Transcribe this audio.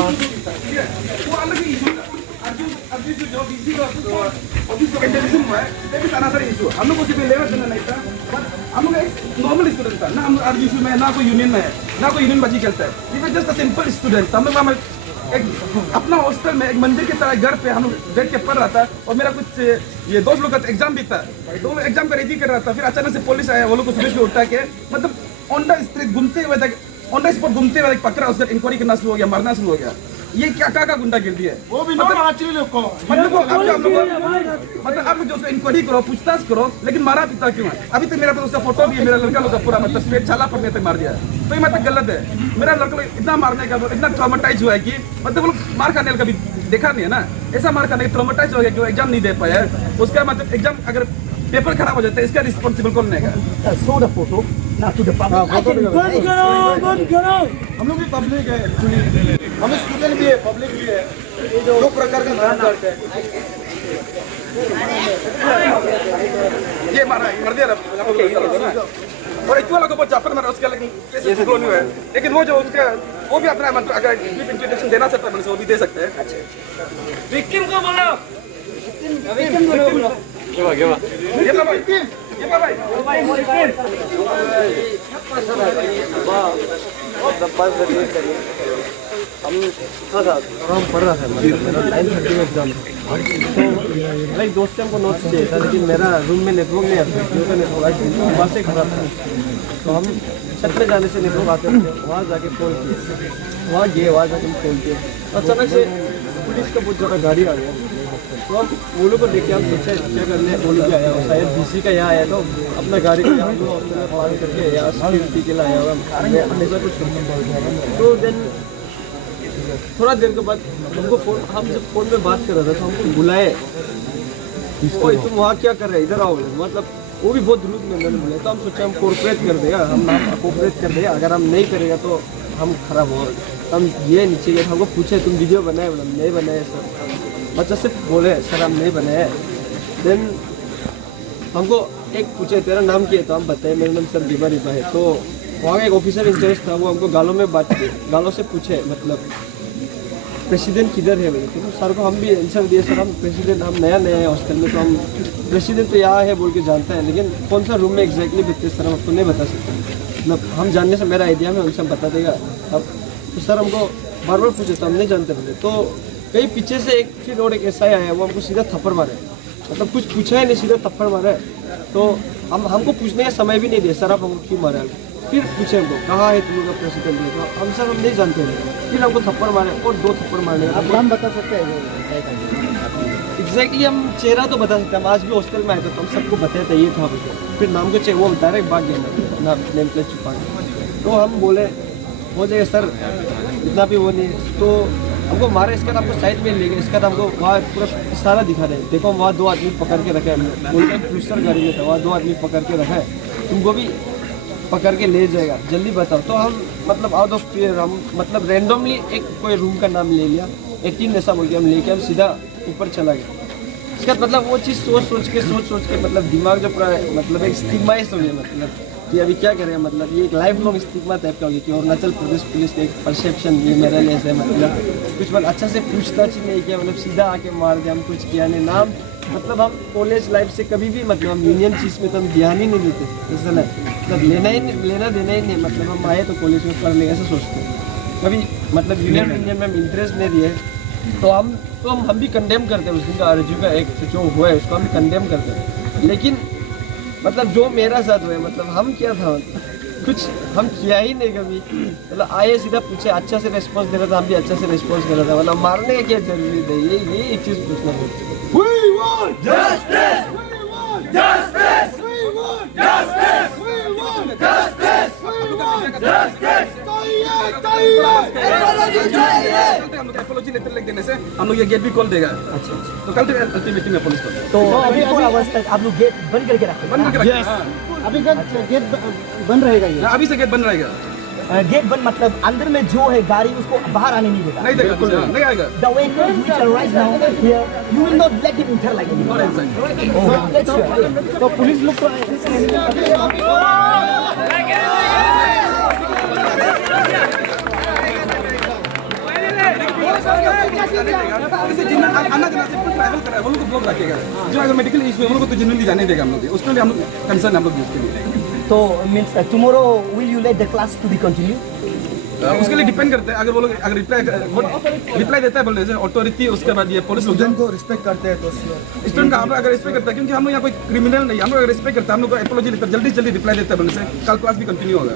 वो अलग ही इशू था। अर्जुन जो जॉब इसी का ऑफिस का कैंडलिज्म हुआ है, ये भी अनदर इशू। हम लोग को किसी लेवल देना नहीं था, बट हम लोग एक नॉर्मल स्टूडेंट था ना, हम अर्जुन इशू में ना कोई यूनियन में है, ना कोई यूनियन बाजी खेलता है। ये जस्ट अ सिंपल स्टूडेंट। हम लोग एक अपना हॉस्टल में एक मंदिर की तरह घर पे हम लोग बैठ के पढ़ रहा था, और मेरा कुछ ये दोस्त लोग का एग्जाम भी था, तो मैं एग्जाम का रेडी कर रहा था। फिर अचानक से पुलिस आया, वो लोग को सुबह सुबह उठा के मतलब ऑन द स्ट्रीट घूमते हुए तक, ऑन द स्पॉट घूमते हुए पकड़ा, उसका इंक्वायरी करना शुरू हो गया, मारना शुरू हो गया। ये क्या का गुंडागिर्दी है? वो भी मतलब आप लोग जो उसको इंक्वायरी करो, पूछताछ करो, लेकिन मारा पिता क्यों है? अभी तक मेरा उसका फोटो भी है, मेरा लड़का लोग का पूरा मतलब पेट छाला पड़ने तक मार दिया। तो ये मतलब गलत है। मेरा लड़का लोग इतना मारने का इतना ट्रॉमेटाइज हुआ है कि मतलब वो लोग मार खाने का कभी देखा नहीं है ना, ऐसा मार खाने का ट्रॉमेटाइज हो गया कि वो एग्जाम नहीं दे पाया। उसका मतलब एग्जाम अगर पेपर खराब हो जाता है, इसका रिस्पॉन्सिबल कौन रहेगा? Show the photo, not to the public. बंद करो। हम लोग भी पब्लिक है एक्चुअली, हम स्टूडेंट भी है, पब्लिक भी है, दो प्रकार का काम करते हैं। ये मर दिया और इतना लोगों को जाफर मारा उसका, लेकिन केस शुरू नहीं हुआ है। लेकिन वो जो उसका वो भी अपना मतलब अगर इंट्रोडक्शन देना चाहता है वो भी दे सकते हैं। विक्टिम को बोलो, विक्टिम बोलो। ये भाई हम पढ़ रहा था, मेरा 9:30 में एग्जाम था। तो एक दोस्त से हमको नोट्स चाहिए था, लेकिन मेरा रूम में नेटवर्क नहीं आता, जियो का नेटवर्क वहाँ से खराब था। तो हम छत में जाने से नेटवर्क आते थे, वहाँ जाके फोन किए, वहाँ गए, वहाँ जाके फोन किए। अचानक से पुलिस का बहुत ज़्यादा गाड़ी आ गया। तो हम वो लोग को देख के हम सोचा क्या करने, वो लोग आया हो शायद BC का यहाँ आया, तो अपना गाड़ी को यहाँ हॉस्टल में पार करके यहाँ सिक्योरिटी के लिए आया होगा, हमेशा कुछ। तो देन थोड़ा देर के बाद हमको हम जब फोन में बात कर रहा था तो हमको बुलाए, ओए तुम वहाँ क्या कर रहे हैं, इधर आओ। मतलब वो भी बहुत रूड में मैंने बुलाया। तो हम सोचा हम कोऑपरेट कर देगा, हम कोऑपरेट कर देगा, अगर हम नहीं करेगा तो हम खराब हो। हम ये नीचे गए, हमको पूछे तुम वीडियो बनाए? बोला नहीं बनाए सर। बच्चा सिर्फ बोले सर हम नहीं बनाए। देन हमको एक पूछे तेरा नाम क्या है, तो हम बताए मेरा नाम सर दिबा रिबा है। तो वहाँ का एक ऑफिसर इंचार्ज था, वो हमको गालों में बात किए, गालों से पूछे मतलब प्रेसिडेंट किधर है बोले। तो सर को हम भी आंसर दिए, सर हम प्रेसिडेंट, हम नया है हॉस्टल में, तो हम प्रेसिडेंट तो यहाँ है बोल के जानते हैं, लेकिन कौन सा रूम में एग्जैक्टली बैठते सर हम आपको नहीं बता सकते। मतलब हम जानने से मेरा आइडिया में उनसे बता देगा। अब तो सर हमको बार बार पूछे तो हम नहीं जानते बोले। तो कहीं पीछे से एक फिर और एक SI आया, वो हमको सीधा थप्पड़ मारे, मतलब कुछ पूछा है नहीं, सीधा थप्पड़ मारे। तो हमको पूछने का समय भी नहीं दिया, सर आप हमको क्यों मारे? फिर पूछे हमको कहाँ है तुम लोग का प्रेसिडेंट? तो हम सर हम नहीं जानते थे। फिर हमको थप्पड़ मारे और 2 थप्पड़ मारने। आप नाम बता सकते हैं? एग्जैक्टली हम चेहरा तो बता सकते हैं, हम आज भी हॉस्टल में आए थे तो हम सबको बताया था ये था बोलते। फिर नाम को चाहिए वो डायरेक्ट भाग गया ना, नेम प्लेट छुपा के। तो हम बोले हो जाएगा सर, इतना भी वो नहीं। तो हमको मारे, इसका हमको साइड में ले गए, इसका हमको वहाँ पूरा इशारा दिखा रहे, देखो वहाँ 2 आदमी पकड़ के रखे हैं, उनका क्रूसर गाड़ी में था, वहाँ 2 आदमी पकड़ के रखा है, तुमको भी पकड़ के ले जाएगा, जल्दी बताओ। तो हम मतलब आउट ऑफ फियर हम मतलब रैंडमली एक कोई रूम का नाम ले लिया, 18 ऐसा बोल के हम लेके हम सीधा ऊपर चला गया। इसका मतलब वो चीज़ सोच के मतलब दिमाग जो पूरा मतलब एक स्टिग्माइज हो गया, मतलब कि अभी क्या करें, मतलब ये एक लाइफ लॉन्ग स्टिग्मा टाइप का हो गया कि अरुणाचल प्रदेश पुलिस का एक परसेप्शन ये मेरे लिए ऐसे मतलब कुछ बात अच्छा से पूछताछ ही नहीं किया, मतलब सीधा आके मार दिया, हम कुछ किया नहीं। नाम मतलब हम कॉलेज लाइफ से कभी भी मतलब हम यूनियन चीज़ में तो हम ध्यान ही नहीं देते, ऐसा नहीं मतलब लेना देना ही नहीं, मतलब हम आए तो कॉलेज में पढ़ लेंगे ऐसा सोचते हैं। कभी मतलब यूनियन में हम इंटरेस्ट नहीं दिए, तो हम भी कंडेम करते हैं उस दिन का आरजू का एक जो हुआ है उसको हम कंडेम करते हैं। लेकिन मतलब जो मेरा साथ हुआ है, मतलब हम क्या था, कुछ हम किया ही नहीं कभी। मतलब आए सीधा पूछे, अच्छा से रिस्पॉन्स दे रहा था, हम भी अच्छा से रिस्पॉन्स कर रहा था। मतलब मारने का क्या जरूरी था, ये एक चीज़ पूछना है। We want justice! We want justice! We want justice! We want justice! We want justice! Apology letter लिख देने से हम लोग ये गेट भी खोल देगा। अच्छा, तो कल तक अल्टीमेटली में पुलिस को तो अभी 4 आवर्स तक आप लोग गेट बंद करके रखें? अभी गेट बंद रहेगा? ये अभी से गेट बंद रहेगा। गेट बंद मतलब अंदर में जो है गाड़ी उसको बाहर आने नहीं देगा? नहीं देगा, बिल्कुल नहीं आएगा। The vehicles which are right now here, you will not let him enter like Not inside. तो पुलिस लोग तो जैसे जिन्हें आना जाना से ट्रैवल कर रहा है वो लोग को ब्लॉक रखेगा जो अगर मेडिकल इशू है वो लोग को तो जिन्हें जाने देगा हम लोग उसके लिए हम लोग कंसर्न हम लोग उसके लिए So means tomorrow will you let the class to be continue? उसके लिए डिपेंड करते हैं अगर वो लोग अगर रिप्लाई देता है बोलने से अथॉरिटी उसके बाद ये पुलिस स्टूडेंट को रिस्पेक्ट करते हैं तो स्टूडेंट का हम लोग अगर रिस्पेक्ट करते हैं क्योंकि हम लोग यहाँ कोई क्रिमिनल नहीं हम लोग अगर रिस्पेक्ट करते हैं हम लोग को एपोलॉजी लेकर जल्दी रिप्लाई देते हैं बोलने से कल क्लास भी कंटिन्यू होगा